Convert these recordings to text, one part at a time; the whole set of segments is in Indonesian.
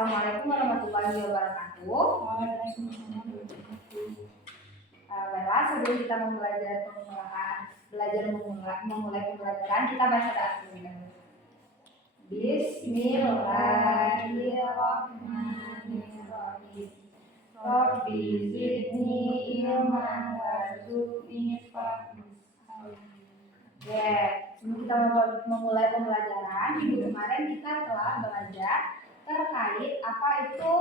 Assalamualaikum warahmatullahi wabarakatuh. Baiklah, sebelum kita memulai pembelajaran, kita baca doa terlebih dahulu. Bismillahirrahmanirrahim. Rabbi zidni ilman warzuqni fahman. Sebelum kita memulai pembelajaran, minggu kemarin kita telah belajar terkait apa itu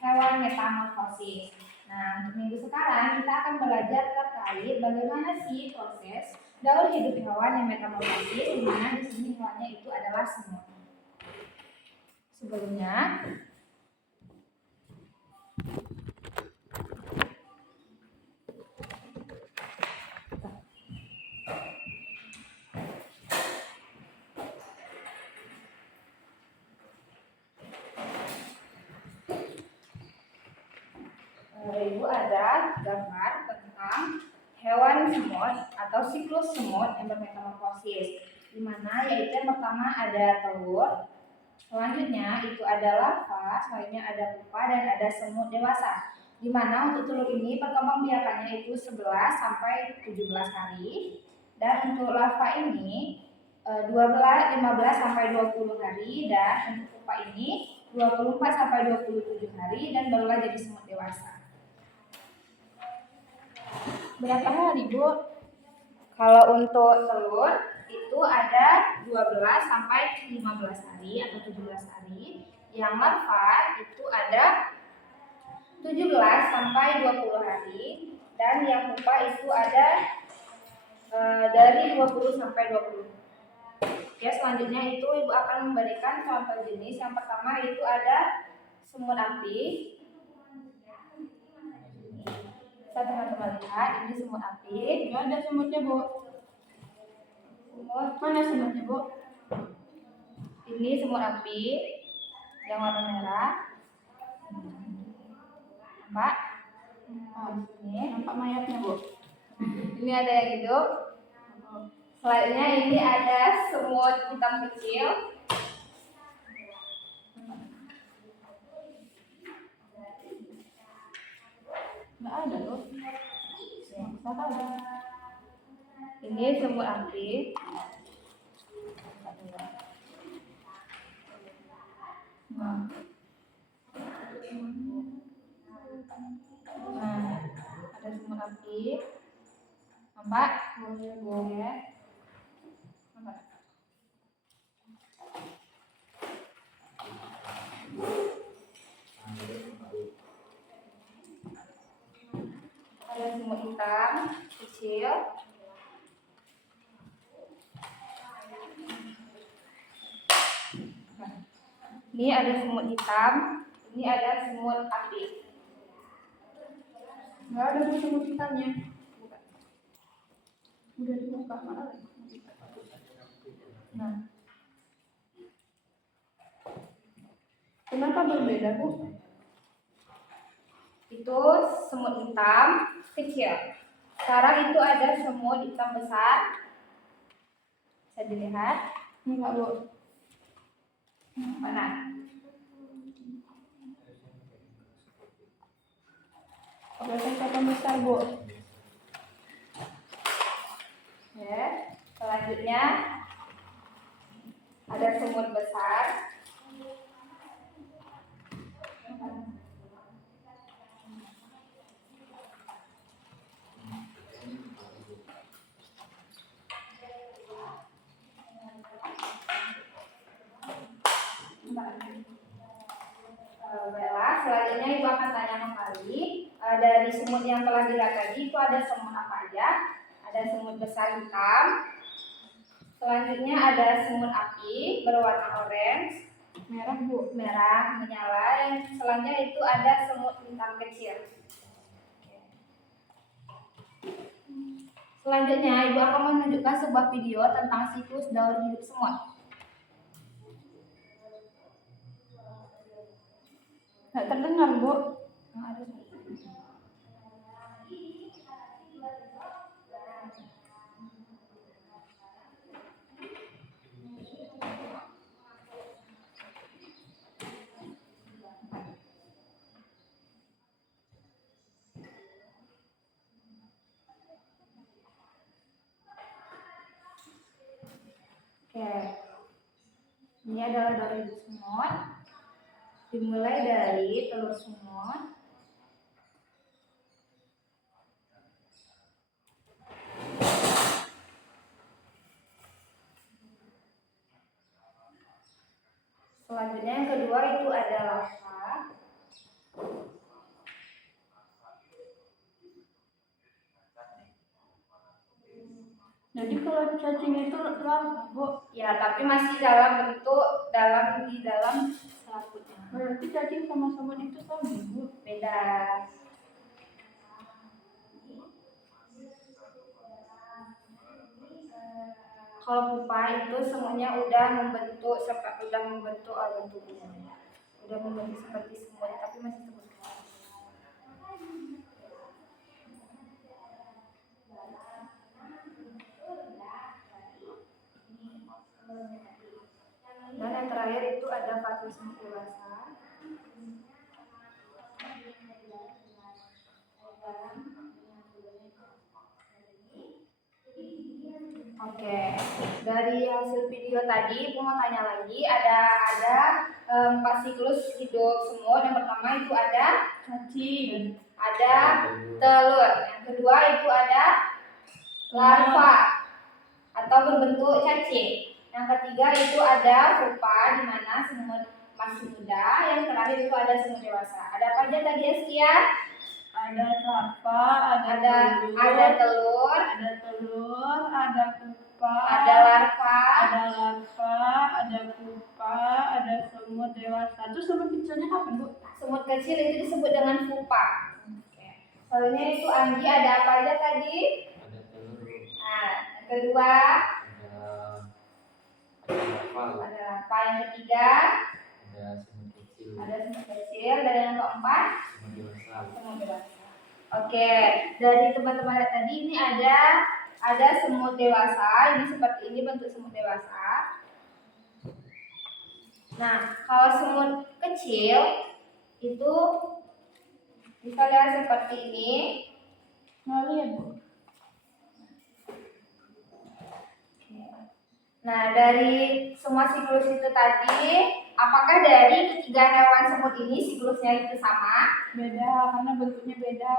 hewan metamorfosis. Nah, untuk minggu sekarang kita akan belajar terkait bagaimana sih proses daur hidup hewan yang metamorfosis, di mana di sini hewannya itu adalah semut. Sebelumnya, Ibu ada gambar tentang hewan semut atau siklus semut yang bermetamorfosis, di mana yaitu yang pertama ada telur, selanjutnya itu ada larva, selanjutnya ada pupa dan ada semut dewasa. Di mana untuk telur ini perkembangbiakannya itu 11 sampai 17 hari, dan untuk larva ini 15 sampai 20 hari, dan untuk pupa ini 24 sampai 27 hari, dan barulah jadi semut dewasa. Berapa hari, Bu? Kalau untuk telur itu ada 12 sampai 15 hari atau 17 hari. Yang larva itu ada 17 sampai 20 hari, dan yang pupa itu ada dari 20 sampai 20. Ya, selanjutnya itu Ibu akan memberikan contoh jenis. Yang pertama itu ada semut api. Bisa teman-teman lihat, ini semut api. Nggak ada semutnya, Bu. Mana semutnya, Bu? Ini semut api yang warna merah. Nampak? Ini Nampak mayatnya, Bu. Ini ada yang hidup. Selanjutnya ini ada semut hitam kecil. Nggak ada, Bu. Ini semut api. Nah, ada semut api. Nampak? Ya. Nampak? Ada semut hitam kecil. Ini ada semut hitam. Ini ada semut api. Nggak ada, Bu, semut hitamnya. Udah dibuka, mana lagi? Nah, Kenapa berbeda, Bu? itu semut hitam kecil. Sekarang itu ada semut hitam besar. Bisa dilihat? Enggak, Bu. Mana? Kelihatan besar, Bu. Ya. Selanjutnya ada semut besar. Baiklah, selanjutnya Ibu akan tanya kembali dari semut yang telah dilihat tadi itu ada semut apa aja? Ada semut besar hitam. Selanjutnya ada semut api berwarna orange, Merah, Bu. merah menyala. Yang selanjutnya itu ada semut hitam kecil. Selanjutnya Ibu akan menunjukkan sebuah video tentang siklus daur hidup semut. Nggak terdengar, Bu. Ada semut. Oke. Ini adalah dari semut. Dimulai dari telur semut. Selanjutnya yang kedua itu ada larva. Jadi kalau cacing itu larva, Bu. Ya, tapi masih dalam bentuk di dalam selaputnya. Berarti cacing sama semut itu sama, Bu. Beda. Kalau pupa itu semutnya udah membentuk organ tubuhnya. Udah membentuk seperti semut, tapi masih semut. Dan yang terakhir itu ada fase semut dewasa. Oke, dari hasil video tadi, aku mau tanya lagi, ada 4 siklus hidup semut. Yang pertama itu ada Cacing. ada telur. Yang kedua itu ada larva atau berbentuk cacing. Yang ketiga itu ada pupa, di mana semut masih muda. Yang terakhir itu ada semut dewasa. Ada apa aja tadi, Askia? Ada larva, Ada telur, ada pupa, ada larva, ada pupa, ada semut dewasa. Itu semut kecilnya apa, Bu? semut kecil itu disebut dengan pupa. Oke. Soalnya itu Anggi ada apa aja tadi? Ada telur, Nah, yang kedua ada ada larva. Yang ketiga ada semut kecil, ada semut kecil. Dan yang keempat semut dewasa. semut dewasa. Oke, dari teman-teman lihat tadi ini ada semut dewasa. Ini seperti ini bentuk semut dewasa. Nah, kalau semut kecil itu bisa lihat seperti ini. Nggak lihat, Bu. Nah, dari semua siklus itu tadi, apakah dari ketiga hewan semut ini siklusnya itu sama? Beda, karena bentuknya beda.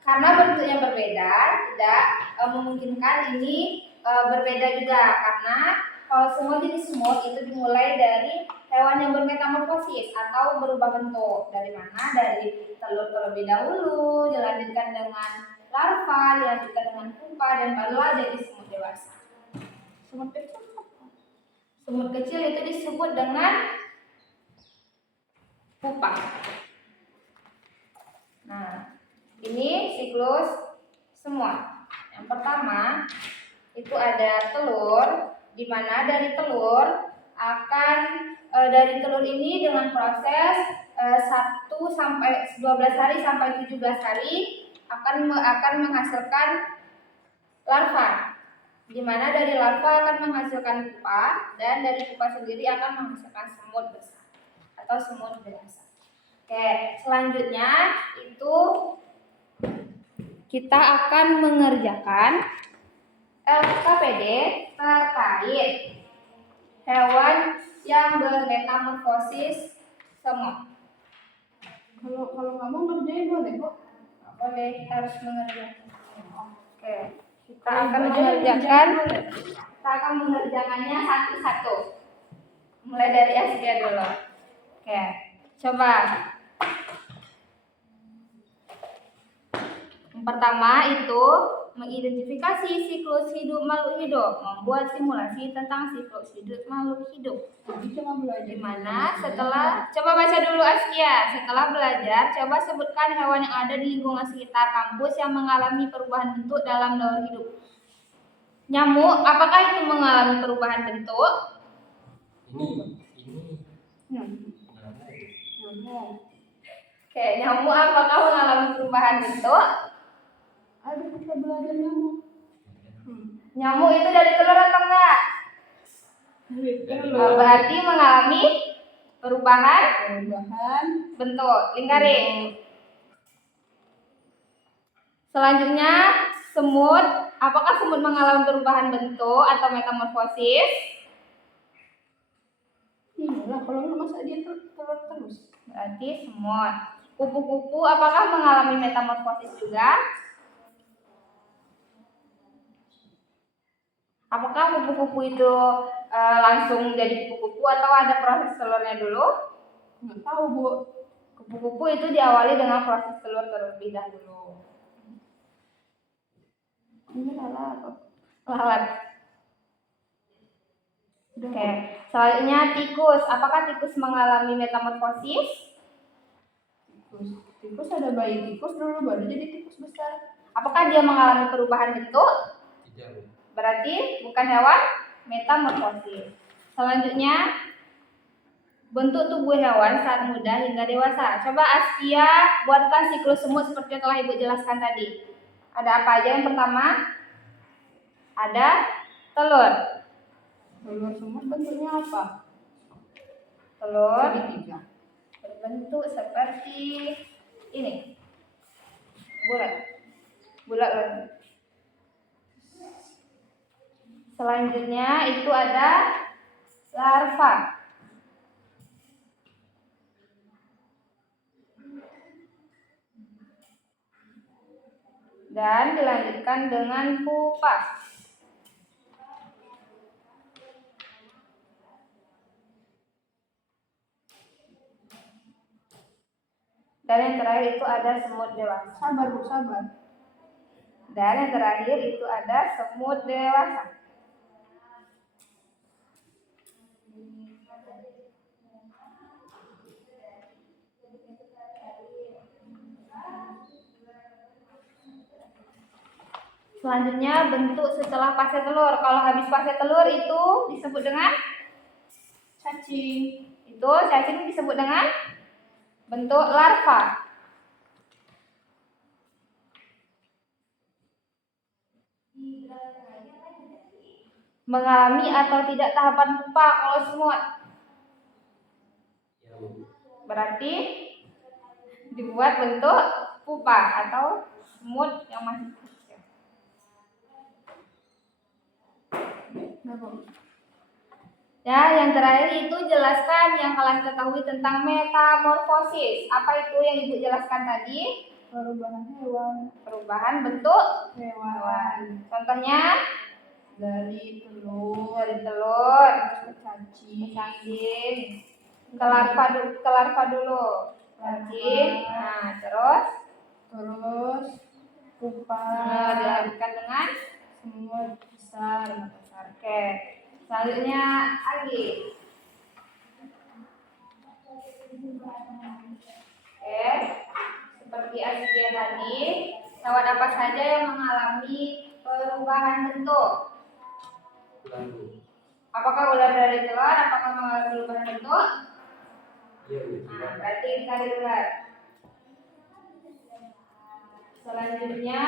Karena bentuknya berbeda, tidak memungkinkan ini berbeda juga. Karena kalau semua jenis semut itu dimulai dari hewan yang bermetamorfosis atau berubah bentuk. Dari mana? Dari telur terlebih dahulu, dilanjutkan dengan larva, dilanjutkan dengan pupa, dan barulah jadi semut dewasa. Semut kecil apa? Semut kecil itu disebut dengan pupa. Nah, ini siklus semut. Yang pertama itu ada telur, di mana dari telur dari telur ini dengan proses 1 sampai 12 hari sampai 17 hari akan menghasilkan larva. Di mana dari larva akan menghasilkan pupa, dan dari pupa sendiri akan menghasilkan semut besar atau semut dewasa. Oke, selanjutnya itu kita akan mengerjakan LKPD terkait hewan yang bermetamorfosis semut. Kalau kamu ngerjain boleh, Bu? Boleh, harus mengerjakan. Oke, kita Boleh, akan Bu, mengerjakan. boleh. Kita akan mengerjakannya satu-satu. Mulai dari Askia dulu. Oke, coba. Yang pertama itu mengidentifikasi siklus hidup makhluk hidup, membuat simulasi tentang siklus hidup makhluk hidup. Jadi cuma belajar. Dimana setelah coba baca dulu Askia. Setelah belajar, coba sebutkan hewan yang ada di lingkungan sekitar kampus yang mengalami perubahan bentuk dalam daur hidup. Nyamuk, apakah itu mengalami perubahan bentuk? Nyamuk. Oke, nyamuk apakah mengalami perubahan bentuk? Ada kita belajar nyamuk. Nyamuk itu dari telur atau enggak? Berarti mengalami perubahan bentuk. Lingkarin. Selanjutnya semut Apakah semut mengalami perubahan bentuk atau metamorfosis? Iyalah, kalau nggak masa dia telur terus. Berarti semut. Kupu-kupu apakah mengalami metamorfosis juga? Apakah kupu-kupu itu langsung jadi kupu-kupu atau ada proses telurnya dulu? Nggak tahu, Bu. Kupu-kupu itu diawali dengan proses telur terlebih dahulu. Ini salah apa? Lalat. Oke. Selanjutnya tikus. Apakah tikus mengalami metamorfosis? Tikus ada bayi tikus dulu baru jadi tikus besar. Apakah dia mengalami perubahan bentuk? Tidak, Bu. Berarti bukan hewan metamorfosis. Selanjutnya bentuk tubuh hewan saat muda hingga dewasa. Coba Askia buatkan siklus semut seperti yang telah Ibu jelaskan tadi. Ada apa aja? Yang pertama ada telur. Telur semut bentuknya apa? Telur Segitiga. berbentuk seperti ini. Bulat lagi. Selanjutnya itu ada larva. Dan dilanjutkan dengan pupa. Dan yang terakhir itu ada semut dewasa. Sabar, Bu, sabar. Dan yang terakhir itu ada semut dewasa. Selanjutnya bentuk setelah fase telur. Kalau habis fase telur itu disebut dengan Cacing. itu cacing disebut dengan bentuk larva. Mengalami atau tidak tahapan pupa kalau semut. Ya, Bu. Berarti dibuat bentuk pupa atau semut yang masih kecil. Ya, yang terakhir itu jelaskan yang kalian ketahui tentang metamorfosis. Apa itu yang Ibu jelaskan tadi? Perubahan hewan. Perubahan bentuk Hewan. Contohnya Dari telur. dari telur, Ke cacing. cacing, ke larva dulu. Cacing. Nah, terus Pupa. dilanjutkan dengan Semut besar. oke. Selanjutnya lagi. Oke. Seperti Askia tadi, hewan apa saja yang mengalami perubahan bentuk? Ular, Bu. Apakah ular dari telur? Apakah mengalami perubahan bentuk? Iya, Bu. Nah, berarti dari ular. Selanjutnya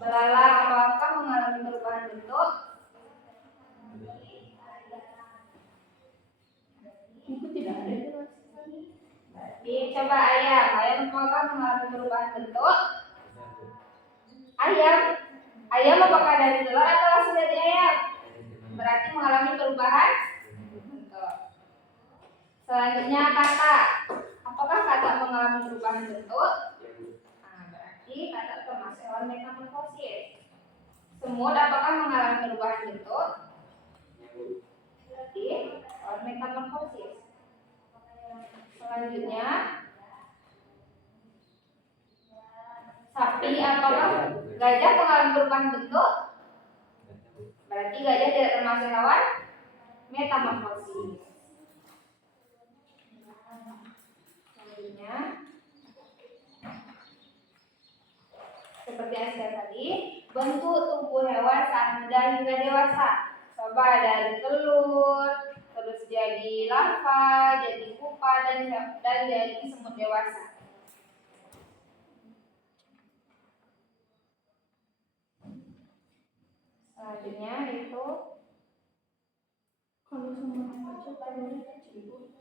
belalang. Apakah mengalami perubahan bentuk? Itu tidak ada. Berarti coba ayam. Ayam apakah mengalami perubahan bentuk? Ayam. Ayam apakah dari telur atau langsung dari ayam? Berarti mengalami perubahan bentuk. Selanjutnya katak. Apakah katak mengalami perubahan bentuk? Nah, berarti katak termasuk hewan metamorfosis. Semut apakah mengalami perubahan bentuk? Berarti hewan metamorfosis. Selanjutnya sapi. Apakah gajah mengalami perubahan bentuk? Berarti gajah tidak termasuk hewan metamorfosis. Selanjutnya seperti yang saya tadi, bentuk tubuh hewan saat muda hingga dewasa. Coba dari telur, terus jadi larva, jadi pupa, dan jadi semut dewasa. Selanjutnya itu Kalau semut yang kecil telurnya kecil.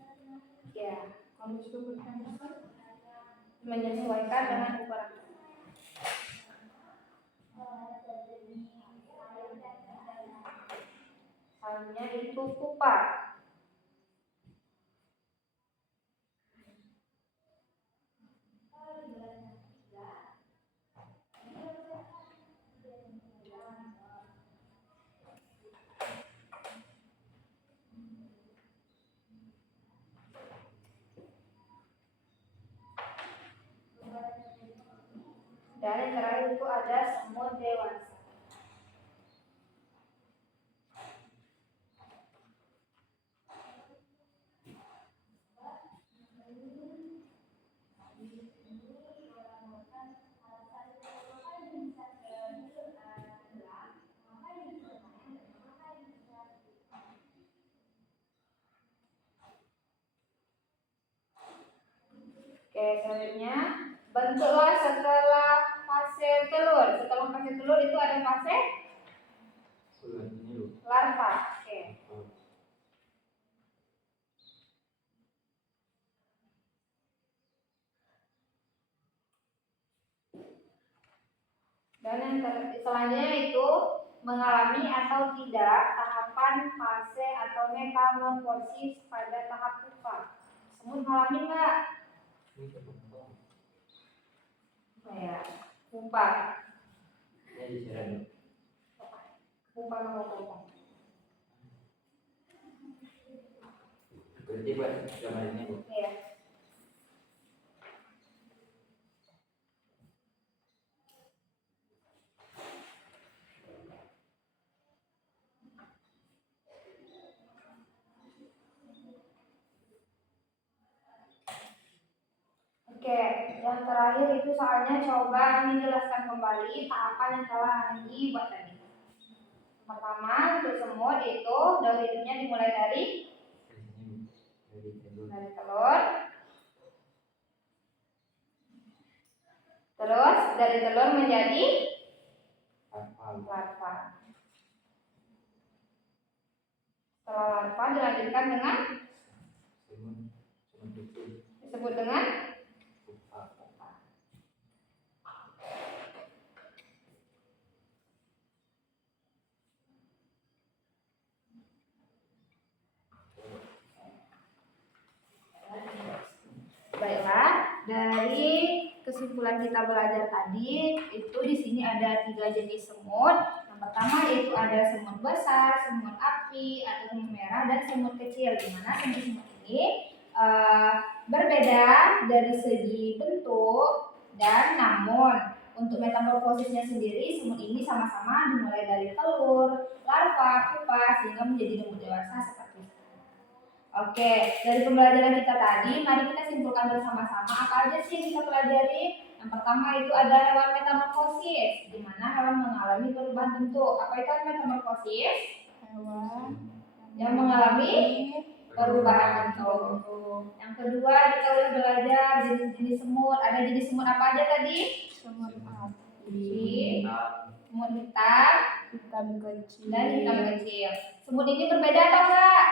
ya Kalau semut yang besar menyesuaikan dengan ukuran. Selanjutnya itu pupa. Dan yang terakhir itu ada semut dewasa. Oke, selanjutnya bentuklah setelah fase telur. Setelah fase telur itu ada fase Bulan ini loh. larva. Oke. Dan yang selanjutnya itu mengalami atau tidak tahapan fase atau metamorfosis pada tahap pupa. Semut mengalami nggak? Ini teman-teman. Ya, pupa. Ini disiram. Pupa mau potong. Berarti buat gambar ini bu. Iya. Oke, yang terakhir itu soalnya coba menjelaskan kembali tahapan yang telah Andi buat tadi. Pertama untuk semut itu daur hidupnya dimulai dari Dari sini bu. Dari telur. telur. Terus dari telur menjadi larva. Setelah larva dilanjutkan dengan Semut kecil. disebut dengan Pupa. baiklah, dari kesimpulan kita belajar tadi itu di sini ada 3 jenis semut. Yang pertama itu ada semut besar, semut api atau semut merah dan semut kecil. Di mana semut ini berbeda dari segi bentuk dan namun untuk metamorfosisnya sendiri semut ini sama-sama dimulai dari telur, larva, pupa sehingga menjadi semut dewasa seperti itu. Oke, dari pembelajaran kita tadi, mari kita simpulkan bersama-sama apa aja sih yang kita pelajari. Yang pertama itu ada hewan metamorfosis, di mana hewan mengalami perubahan bentuk. Apa itu metamorfosis? Hewan Yang mengalami perubahan bentuk. Yang kedua kita udah belajar jenis-jenis semut. Ada jenis semut apa aja tadi? semut api, Semut hitam hitam kecil, dan hitam kecil. Semut ini berbeda atau enggak?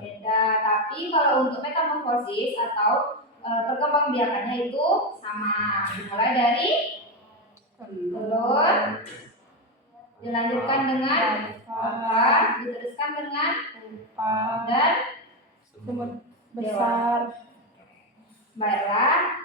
beda. Tapi kalau untuk metamorfosis atau perkembangbiakannya itu sama. Dimulai dari telur, dilanjutkan dengan larva, diteruskan dengan pupa, dan semut besar. baiklah.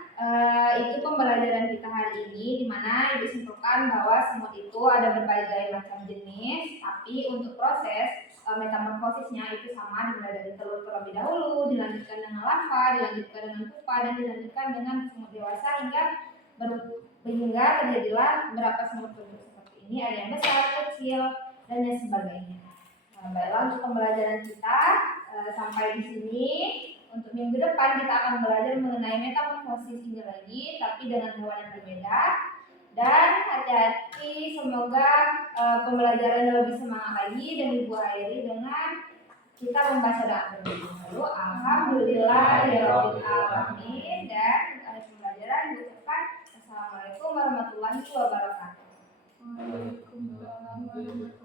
Itu pembelajaran kita hari ini, di mana disimpulkan bahwa semut itu ada berbagai macam jenis, tapi untuk proses metamorfosisnya itu sama, dimulai dari telur terlebih dahulu, dilanjutkan dengan larva, dilanjutkan dengan pupa, dan dilanjutkan dengan semut dewasa hingga terjadilah beberapa semut bentuk seperti ini, ada yang besar, kecil, dan lain sebagainya. Baiklah, untuk pembelajaran kita sampai di sini. Untuk minggu depan kita akan belajar mengenai metamorfosis ini lagi, tapi dengan hewan yang berbeda. Dan hati-hati, semoga pembelajarannya lebih semangat lagi dan Ibu akhiri dengan kita membaca doa terlebih dahulu. Alhamdulillahirabbil alamin. Dan akhir pembelajaran diucapkan Assalamualaikum warahmatullahi wabarakatuh. Waalaikumsalam warahmatullahi wabarakatuh.